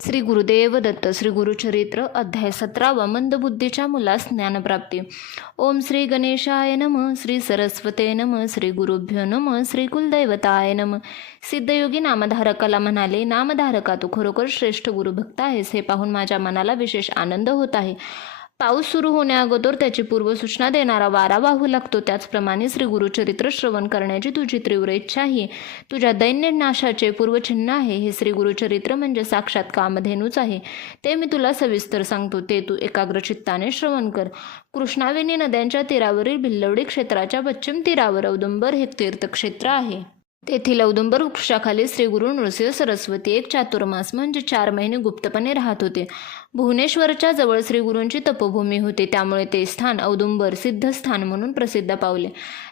श्री गुरुदेव दत्त. श्री गुरुचरित्र अध्याय 17. मंदबुद्धीच्या मुलास ज्ञानप्राप्ती. ओम श्री गणेशाय नमः. श्री सरस्वते नमः. श्री गुरुभ्यो नमः. श्री कुलदैवताय नमः. सिद्धयोगी नामधारकाला म्हणाले, नामधारका, तू खरोखर श्रेष्ठ गुरुभक्त आहेस. हे पाहून माझ्या मनाला विशेष आनंद होत आहे. पाऊस सुरू होण्याअगोदर त्याची पूर्वसूचना देणारा वारा वाहू लागतो, त्याचप्रमाणे श्री गुरुचरित्र श्रवण करण्याची तुझी तीव्र इच्छा ही तुझ्या दैन्य नाशाचे पूर्वचिन्ह आहे. हे श्री गुरुचरित्र म्हणजे साक्षात कामधेनूच आहे. ते मी तुला सविस्तर सांगतो, ते तू एकाग्रचित्ताने श्रवण कर. कृष्णावेणी नद्यांच्या तीरावरील भिल्लवडी क्षेत्राच्या पश्चिम तीरावर औदुंबर हे तीर्थक्षेत्र आहे. तेथील औदुंबर वृक्षाखाली श्री गुरु नृसिंह सरस्वती एक चातुर्मास म्हणजे 4 महिने गुप्तपणे राहत होते. भुवनेश्वरच्या जवळ श्री गुरूंची तपोभूमी होती, त्यामुळे ते स्थान औदुंबर सिद्धस्थान म्हणून प्रसिद्ध पावले.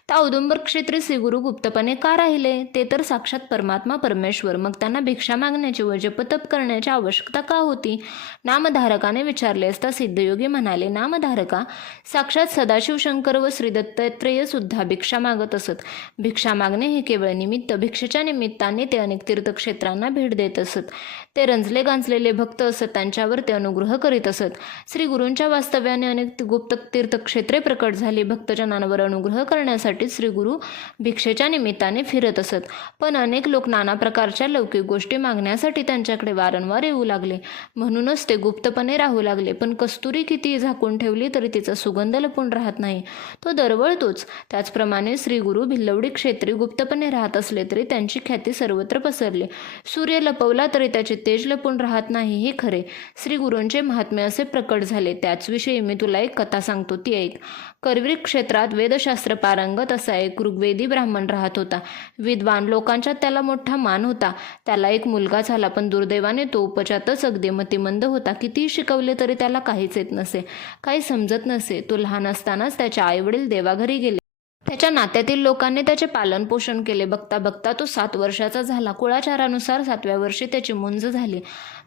त्या औदुंबर क्षेत्री श्री गुरु गुप्तपणे का राहिले? ते तर साक्षात परमात्मा परमेश्वर, मग त्यांना भिक्षा मागण्याची व जपतप करण्याची आवश्यकता का होती? नामधारकाने विचारले असता सिद्धयोगी म्हणाले, नामधारका, साक्षात सदाशिव शंकर व श्री दत्तात्रेय सुद्धा भिक्षा मागत असत. भिक्षा मागणे हे केवळ निमित्त, भिक्षेच्या निमित्ताने ते अनेक तीर्थक्षेत्रांना भेट देत असत. ते रंजले गांजलेले भक्त असत, त्यांच्यावर ते अनुग्रह करीत असत. श्री गुरूंच्या वास्तव्याने अनेक गुप्त तीर्थक्षेत्रे प्रकट झाली. भक्तजनांवर अनुग्रह करण्यासाठी श्री गुरु भिक्षेच्या निमित्ताने फिरत असत. पण अनेक लोक नाना प्रकारच्या लौकिक गोष्टी मागण्यासाठी त्यांच्याकडे वारंवार येऊ लागले, म्हणूनच ते गुप्तपणे राहू लागले. पण कस्तुरी किती झाकून ठेवली तरी तिचा सुगंध लपून राहत नाही, तो दरवळतोच. त्याचप्रमाणे श्री गुरु भिल्लवडी क्षेत्री गुप्तपणे राहत असले तरी त्यांची ख्याती सर्वत्र पसरली. सूर्य लपवला तरी त्याचे तेज लपून राहत नाही, हे खरे. श्री गुरूंचे महात्म्य असे प्रकट झाले. त्याचविषयी मी तुला एक कथा सांगतो, ती ऐक. करवीर क्षेत्रात वेदशास्त्र पारंगत असा एक ऋग्वेदी ब्राह्मण राहत होता. विद्वान लोकांच्यात त्याला मोठा मान होता. त्याला एक मुलगा झाला, पण दुर्दैवाने तो उपजातच अगदी मतिमंद होता. कितीही शिकवले तरी त्याला काहीच येत नसे, काही समजत नसे. तो लहान असतानाच त्याचे आईवडील देवाघरी गेले. त्याच्या नात्यातील लोकांनी त्याचे पालनपोषण केले. बघता बघता तो 7 वर्षाचा झाला. कुळाचारानुसार 7व्या वर्षी त्याची मुंज झाली.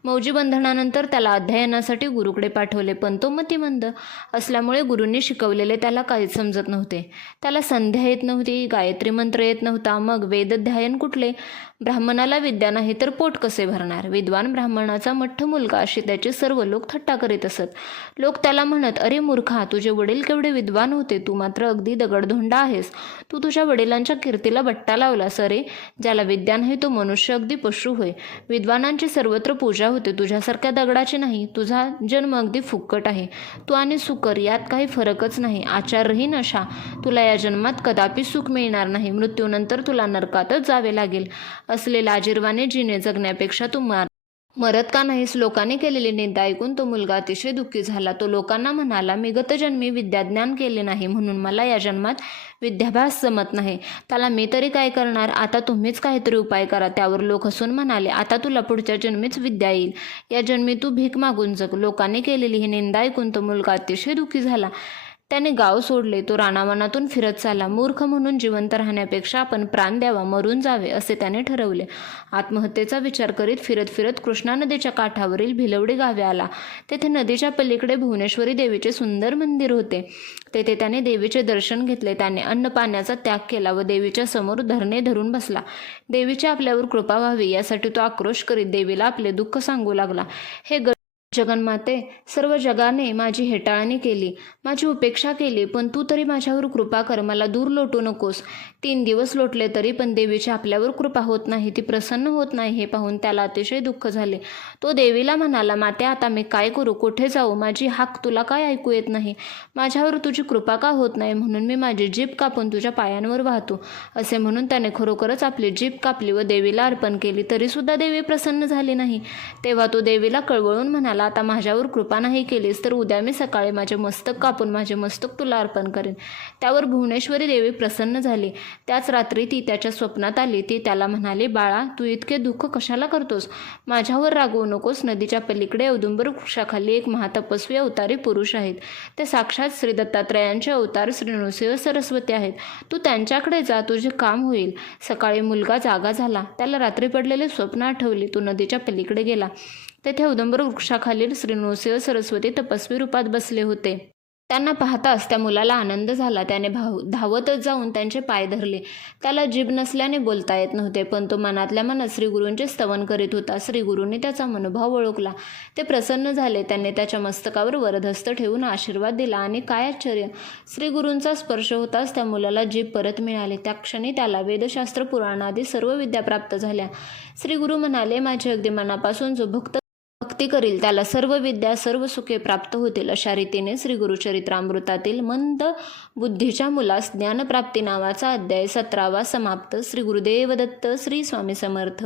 मौजी बंधनानंतर त्याला अध्ययनासाठी गुरुकडे पाठवले, पण तो मतिमंद असल्यामुळे गुरूंनी शिकवलेले त्याला काहीच समजत नव्हते. त्याला संध्या येत नव्हती, गायत्री मंत्र येत नव्हता, मग वेदध्यायन कुठले? ब्राह्मणाला विद्या नाही तर पोट कसे भरणार? विद्वान ब्राह्मणाचा मठ्ठ मुलगा अशी त्याचे सर्व लोक थट्टा करीत असत. लोक त्याला म्हणत, अरे मूर्खा, तुझे वडील केवढे विद्वान होते, तू मात्र अगदी दगडधोंडा आहेस. तू तुझ्या वडिलांच्या कीर्तीला बट्टा लावलास. अरे, ज्याला विद्या नाही तो मनुष्य अगदी पशु होय. विद्वानांची सर्वत्र पूजा होते, तुझ्यासारख्या दगडाची नाही. तुझा जन्म अगदी फुक्कट आहे. तू आणि सुकर यात काही फरकच नाही. आचारहीन अशा तुला या जन्मात कदापि सुख मिळणार नाही. मृत्यूनंतर तुला नरकातच जावे लागेल. असले लाजिरवाने जिने जगण्यापेक्षा तू मरत का नाहीस? लोकांनी केलेली निंदा ऐकून तो मुलगा अतिशय दुःखी झाला. तो लोकांना म्हणाला, मी गतजन्मी विद्याज्ञान केले नाही, म्हणून मला या जन्मात विद्याभ्यास जमत नाही. त्याला मी तरी काय करणार? आता तुम्हीच काहीतरी उपाय करा. त्यावर लोक हसून म्हणाले, आता तुला पुढच्या जन्मीच विद्या येईल. या जन्मी तू भीक मागून जग. लोकांनी केलेली ही निंदा ऐकून तो मुलगा अतिशय दुःखी झाला. त्याने गाव सोडले. तो रानावनातून फिरत चालला. मूर्ख म्हणून जिवंत राहण्यापेक्षा आपण प्राण द्यावा, मरून जावे, असे त्याने ठरवले. आत्महत्येचा विचार करीत फिरत फिरत कृष्णा नदीच्या काठावरील भिलवडी गावे आला. तेथे नदीच्या पलीकडे भुवनेश्वरी देवीचे सुंदर मंदिर होते. तेथे त्याने देवीचे दर्शन घेतले. त्याने अन्नपाण्याचा त्याग केला व देवीच्या समोर धरणे धरून बसला. देवीची आपल्यावर कृपा व्हावी यासाठी तो आक्रोश करीत देवीला आपले दुःख सांगू लागला. हे जगन्माते, सर्व जगाने माझी हेटाळणी केली, माझी उपेक्षा केली, पण तू तरी माझ्यावर कृपा कर, मला दूर लोटू नकोस. 3 दिवस लोटले तरी पण देवीची आपल्यावर कृपा होत नाही, ती प्रसन्न होत नाही. हे पाहून त्याला अतिशय दुःख झाले. तो देवीला म्हणाला, माते, आता मी काय करू? कुठे जाऊ? माझी हाक तुला काय ऐकू येत नाही? माझ्यावर तुझी कृपा का होत नाही? म्हणून मी माझी जीभ कापून तुझ्या पायांवर वाहतो. असे म्हणून त्याने खरोखरच आपली जीभ कापली व देवीला अर्पण केली. तरीसुद्धा देवी प्रसन्न झाली नाही. तेव्हा तो देवीला कळवळून म्हणाला, आता माझ्यावर कृपा नाही केलीस तर उद्या मी सकाळी माझे मस्तक कापून माझे मस्तक तुला अर्पण करेन. त्यावर भुवनेश्वरी देवी प्रसन्न झाली. त्याच रात्री ती त्याच्या स्वप्नात आली. ती त्याला म्हणाली, बाळा, तू इतके दुःख कशाला करतोस? माझ्यावर रागवू नकोस. नदीच्या पलीकडे औदुंबर वृक्षाखाली एक महातपस्वी अवतारी पुरुष आहेत. ते साक्षात श्री दत्तात्रेयांचे अवतार श्री नृसिंह सरस्वती आहेत. तू त्यांच्याकडे जा, तुझे काम होईल. सकाळी मुलगा जागा झाला. त्याला रात्री पडलेले स्वप्न आठवले. तो नदीच्या पलीकडे गेला. तेथे औदुंबर वृक्षाखालील श्री नृसिंह सरस्वती तपस्वी रूपात बसले होते. त्यांना पाहताच त्या मुलाला आनंद झाला. त्याने धावतच जाऊन त्यांचे पाय धरले. त्याला जीभ नसल्याने बोलता येत नव्हते, पण तो मनातल्या मनात श्रीगुरूंचे स्तवन करीत होता. श्रीगुरूंनी त्याचा मनोभाव ओळखला. ते प्रसन्न झाले. त्यांनी त्याच्या मस्तकावर वरदहस्त ठेवून आशीर्वाद दिला आणि काय आश्चर्य, श्रीगुरूंचा स्पर्श होताच त्या मुलाला जीभ परत मिळाली. त्या क्षणी त्याला वेदशास्त्र पुराणादी सर्व विद्या प्राप्त झाल्या. श्रीगुरू म्हणाले, माझे अगदी मनापासून जो भक्ती करील त्याला सर्व विद्या सर्व सुखे प्राप्त होतील. अशा रीतीने श्री गुरुचरित्रामृतातील मंद बुद्धीच्या मुलास ज्ञानप्राप्ती नावाचा अध्याय 17वा समाप्त. श्री गुरुदेव दत्त. श्री स्वामी समर्थ.